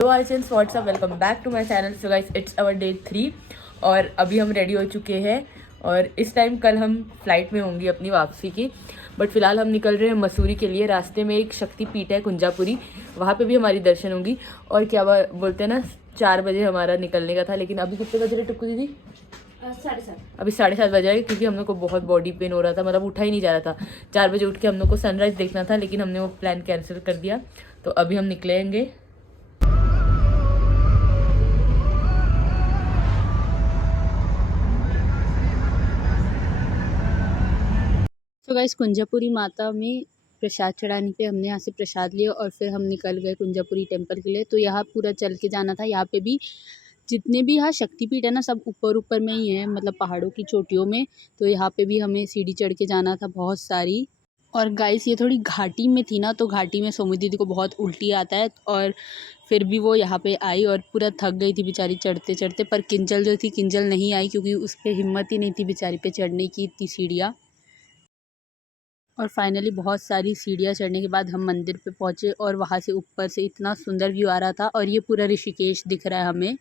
Hello hi friends, what's up, welcome back to my channel. So guys, it's our day 3 और अभी हम ready हो चुके हैं और इस टाइम कल हम फ्लाइट में होंगी अपनी वापसी की। बट फिलहाल हम निकल रहे हैं मसूरी के लिए। रास्ते में एक शक्तिपीठ है कुंजापुरी, वहाँ पे भी हमारी दर्शन होंगी। और क्या बोलते हैं ना, 4 बजे हमारा निकलने का था, लेकिन अभी कितने बज रहे टुक्कू दीदी? 7:30। अभी 7:30 बज रहा है क्योंकि हम लोग को बहुत बॉडी पेन हो रहा था, मतलब उठा ही नहीं जा रहा था। 4 बजे उठ के हम लोग को सनराइज़ देखना था, लेकिन हमने वो प्लान कैंसिल कर दिया। तो अभी हम निकलेंगे। तो गाइस, कुंजापुरी माता में प्रसाद चढ़ाने पे हमने यहाँ से प्रसाद लिया और फिर हम निकल गए कुंजापुरी टेम्पल के लिए। तो यहाँ पूरा चल के जाना था। यहाँ पे भी जितने भी यहाँ शक्तिपीठ है ना, सब ऊपर ऊपर में ही है, मतलब पहाड़ों की चोटियों में। तो यहाँ पे भी हमें सीढ़ी चढ़ के जाना था बहुत सारी। और गाइस, ये थोड़ी घाटी में थी ना, तो घाटी में सोमी दीदी को बहुत उल्टी आता है, और फिर भी वो यहाँ पे आई और पूरा थक गई थी बेचारी चढ़ते चढ़ते। पर किंजल जो थी, किंजल नहीं आई क्योंकि उस पर हिम्मत ही नहीं थी बेचारी पे चढ़ने की, इतनी सीढ़ियाँ। और फाइनली बहुत सारी सीढ़ियाँ चढ़ने के बाद हम मंदिर पे पहुँचे और वहाँ से ऊपर से इतना सुंदर व्यू आ रहा था और ये पूरा ऋषिकेश दिख रहा है हमें।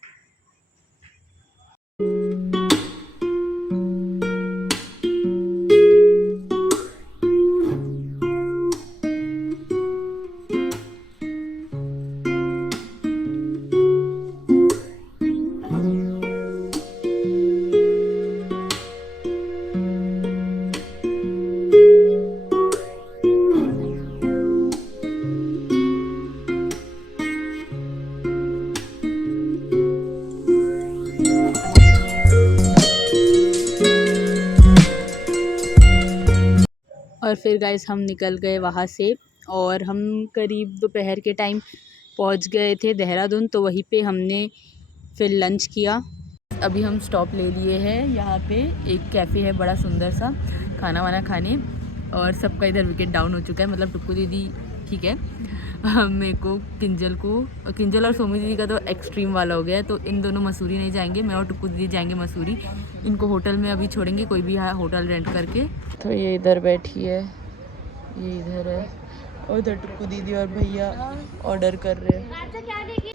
और फिर गाइस, हम निकल गए वहाँ से और हम करीब दोपहर के टाइम पहुँच गए थे देहरादून। तो वहीं पे हमने फिर लंच किया। अभी हम स्टॉप ले लिए हैं। यहाँ पे एक कैफ़े है बड़ा सुंदर सा, खाना वाना खाने। और सबका इधर विकेट डाउन हो चुका है, मतलब टुक्कू दीदी ठीक है। मेरे को किंजल और सोमी दीदी का तो एक्सट्रीम वाला हो गया है। तो इन दोनों मसूरी नहीं जाएंगे, मैं और टुक्कू दीदी जाएंगे मसूरी। इनको होटल में अभी छोड़ेंगे, कोई भी है होटल रेंट करके। तो ये इधर बैठी है, ये इधर है, और उधर टुक्कू दीदी और भैया ऑर्डर कर रहे हैं।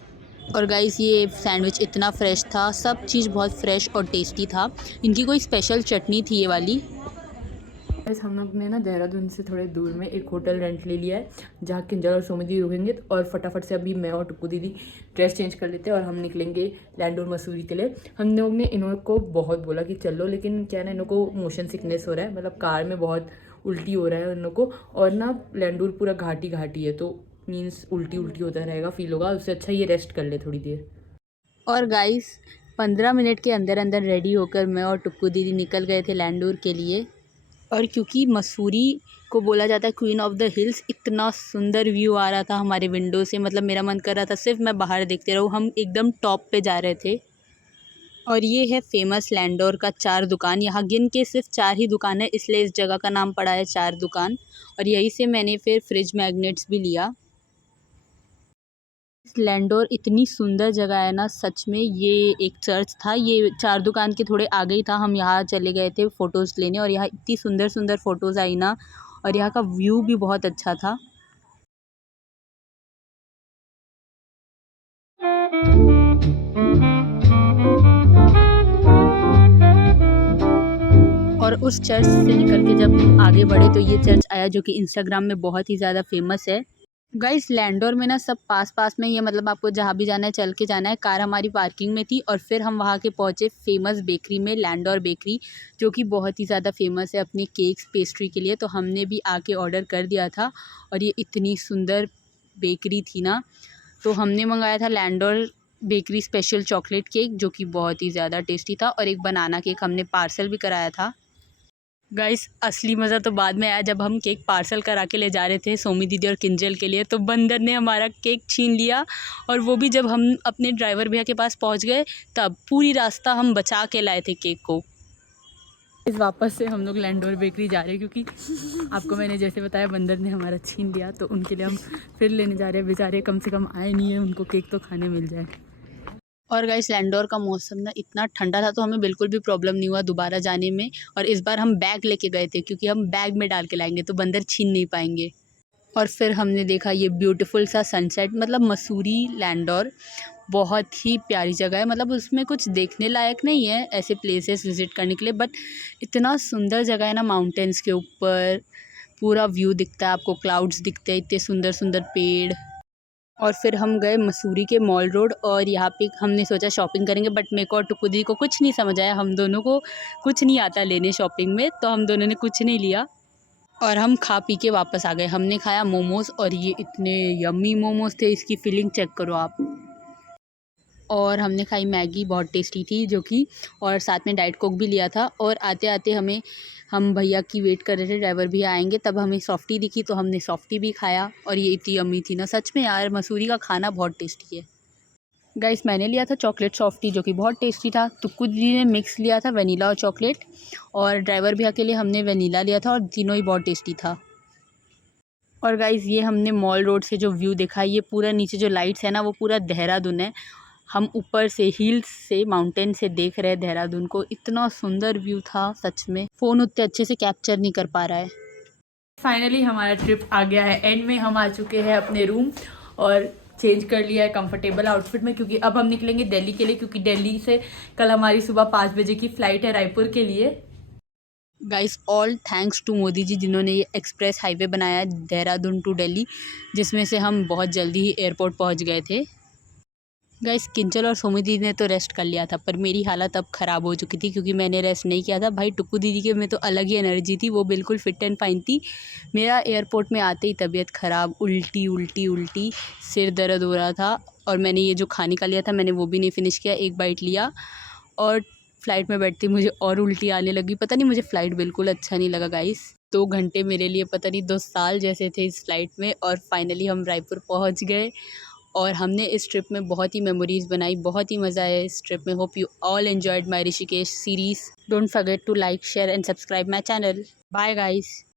और गाइस, ये सैंडविच इतना फ्रेश था, सब चीज़ बहुत फ्रेश और टेस्टी था। इनकी कोई स्पेशल चटनी थी ये वाली। हम लोग ने ना देहरादून से थोड़े दूर में एक होटल रेंट ले लिया है, जहाँ किंजल और सोमी दीदी रुकेंगे। और फटाफट से अभी मैं और टुक्कू दीदी ड्रेस चेंज कर लेते हैं और हम निकलेंगे लैंडोर मसूरी के लिए। हम लोग ने इन को बहुत बोला कि चलो, लेकिन क्या ना, इन को मोशन सिकनेस हो रहा है, मतलब कार में बहुत उल्टी हो रहा है उन लोग को। और ना लैंडोर पूरा घाटी घाटी है, तो मीन्स उल्टी उल्टी होता रहेगा, फील होगा। उससे अच्छा ये रेस्ट कर ले थोड़ी देर। और गाइस, 15 मिनट के अंदर अंदर रेडी होकर मैं और टुक्कू दीदी निकल गए थे लैंडोर के लिए। और क्योंकि मसूरी को बोला जाता है क्वीन ऑफ द हिल्स, इतना सुंदर व्यू आ रहा था हमारे विंडो से, मतलब मेरा मन कर रहा था सिर्फ मैं बाहर देखते रहूँ। हम एकदम टॉप पे जा रहे थे। और ये है फेमस लैंडोर का चार दुकान। यहाँ गिन के सिर्फ 4 ही दुकान है, इसलिए इस जगह का नाम पड़ा है चार दुकान। और यहीं से मैंने फिर फ्रिज मैग्नेट्स भी लिया। लैंडोर इतनी सुंदर जगह है ना, सच में। ये एक चर्च था, ये चार दुकान के थोड़े आगे ही था। हम यहाँ चले गए थे फ़ोटोज़ लेने और यहाँ इतनी सुंदर सुंदर फ़ोटोज़ आई ना, और यहाँ का व्यू भी बहुत अच्छा था। और उस चर्च से निकल के जब आगे बढ़े तो ये चर्च आया, जो कि इंस्टाग्राम में बहुत ही ज़्यादा फेमस है। गाइस, लैंडोर में ना सब पास पास में ही है, मतलब आपको जहाँ भी जाना है चल के जाना है। कार हमारी पार्किंग में थी और फिर हम वहाँ के पहुँचे फेमस बेकरी में, लैंडोर बेकरी, जो कि बहुत ही ज़्यादा फेमस है अपने केक्स पेस्ट्री के लिए। तो हमने भी आके ऑर्डर कर दिया था और ये इतनी सुंदर बेकरी थी ना, तो हमने मंगाया था Landour bakery special chocolate cake, जो कि बहुत ही ज़्यादा टेस्टी था। और एक बनाना केक हमने पार्सल भी कराया था। गाइस, असली मज़ा तो बाद में आया, जब हम केक पार्सल करा के ले जा रहे थे सोमी दीदी और किंजल के लिए, तो बंदर ने हमारा केक छीन लिया। और वो भी जब हम अपने ड्राइवर भैया के पास पहुंच गए, तब पूरी रास्ता हम बचा के लाए थे केक को। इस वापस से हम लोग लैंडोर बेकरी जा रहे हैं, क्योंकि आपको मैंने जैसे बताया बंदर ने हमारा छीन लिया। तो उनके लिए हम फिर लेने जा रहे हैं। बेचारे कम से कम आए नहीं है, उनको केक तो खाने मिल जाए। और गाइस, लैंडोर का मौसम ना इतना ठंडा था, तो हमें बिल्कुल भी प्रॉब्लम नहीं हुआ दोबारा जाने में। और इस बार हम बैग लेके गए थे, क्योंकि हम बैग में डाल के लाएंगे तो बंदर छीन नहीं पाएंगे। और फिर हमने देखा ये ब्यूटीफुल सा सनसेट। मतलब मसूरी लैंडोर बहुत ही प्यारी जगह है। मतलब उसमें कुछ देखने लायक नहीं है ऐसे प्लेसेस विज़िट करने के लिए, बट इतना सुंदर जगह है ना। माउंटेन्स के ऊपर पूरा व्यू दिखता है आपको, क्लाउड्स दिखते हैं, इतने सुंदर सुंदर पेड़। और फिर हम गए मसूरी के मॉल रोड, और यहाँ पे हमने सोचा शॉपिंग करेंगे, बट मेरे को और टुकु दी को कुछ नहीं समझ आया। हम दोनों को कुछ नहीं आता लेने शॉपिंग में, तो हम दोनों ने कुछ नहीं लिया और हम खा पी के वापस आ गए। हमने खाया मोमोज़, और ये इतने यम्मी मोमोज़ थे, इसकी फीलिंग चेक करो आप। और हमने खाई मैगी, बहुत टेस्टी थी जो कि, और साथ में डाइट कोक भी लिया था। और आते आते हम भैया की वेट कर रहे थे, ड्राइवर भैया आएंगे, तब हमें सॉफ्टी दिखी तो हमने सॉफ्टी भी खाया। और ये इतनी यम्मी थी ना, सच में यार मसूरी का खाना बहुत टेस्टी है। गाइस मैंने लिया था चॉकलेट सॉफ्टी जो कि बहुत टेस्टी था। तुक्कू दीदी ने मिक्स लिया था वनीला और चॉकलेट, और ड्राइवर भैया के लिए हमने वनीला लिया था, और तीनों ही बहुत टेस्टी था। और गाइज़ ये हमने मॉल रोड से जो व्यू देखा, ये पूरा नीचे जो लाइट्स है ना, वो पूरा देहरादून है। हम ऊपर से हिल्स से, माउंटेन से देख रहे हैं देहरादून को। इतना सुंदर व्यू था, सच में फ़ोन उतने अच्छे से कैप्चर नहीं कर पा रहा है। फाइनली हमारा ट्रिप आ गया है एंड में। हम आ चुके हैं अपने रूम और चेंज कर लिया है कंफर्टेबल आउटफिट में, क्योंकि अब हम निकलेंगे दिल्ली के लिए, क्योंकि दिल्ली से कल हमारी सुबह 5 बजे की फ़्लाइट है रायपुर के लिए। Guys all thanks to Modi ji, जिन्होंने ये एक्सप्रेस हाईवे बनाया है देहरादून टू दिल्ली, जिसमें से हम बहुत जल्दी ही एयरपोर्ट पहुंच गए थे। गाइस किंचल और सोमी दीदी ने तो रेस्ट कर लिया था, पर मेरी हालत अब ख़राब हो चुकी थी क्योंकि मैंने रेस्ट नहीं किया था। भाई टुक्कू दीदी के में तो अलग ही एनर्जी थी, वो बिल्कुल फिट एंड फाइन थी। मेरा एयरपोर्ट में आते ही तबीयत ख़राब, उल्टी उल्टी उल्टी, सिर दर्द हो रहा था। और मैंने ये जो खाने का लिया था, मैंने वो भी नहीं फिनिश किया, एक बाइट लिया। और फ़्लाइट में बैठती मुझे और उल्टी आने लगी। पता नहीं, मुझे फ़्लाइट बिल्कुल अच्छा नहीं लगा गाइस। 2 घंटे मेरे लिए पता नहीं 2 साल जैसे थे इस फ़्लाइट में। और फाइनली हम रायपुर पहुंच गए, और हमने इस ट्रिप में बहुत ही मेमोरीज़ बनाई, बहुत ही मज़ा आया इस ट्रिप में। Hope you all enjoyed my Rishikesh series. Don't forget to like, share and subscribe my channel. Bye guys.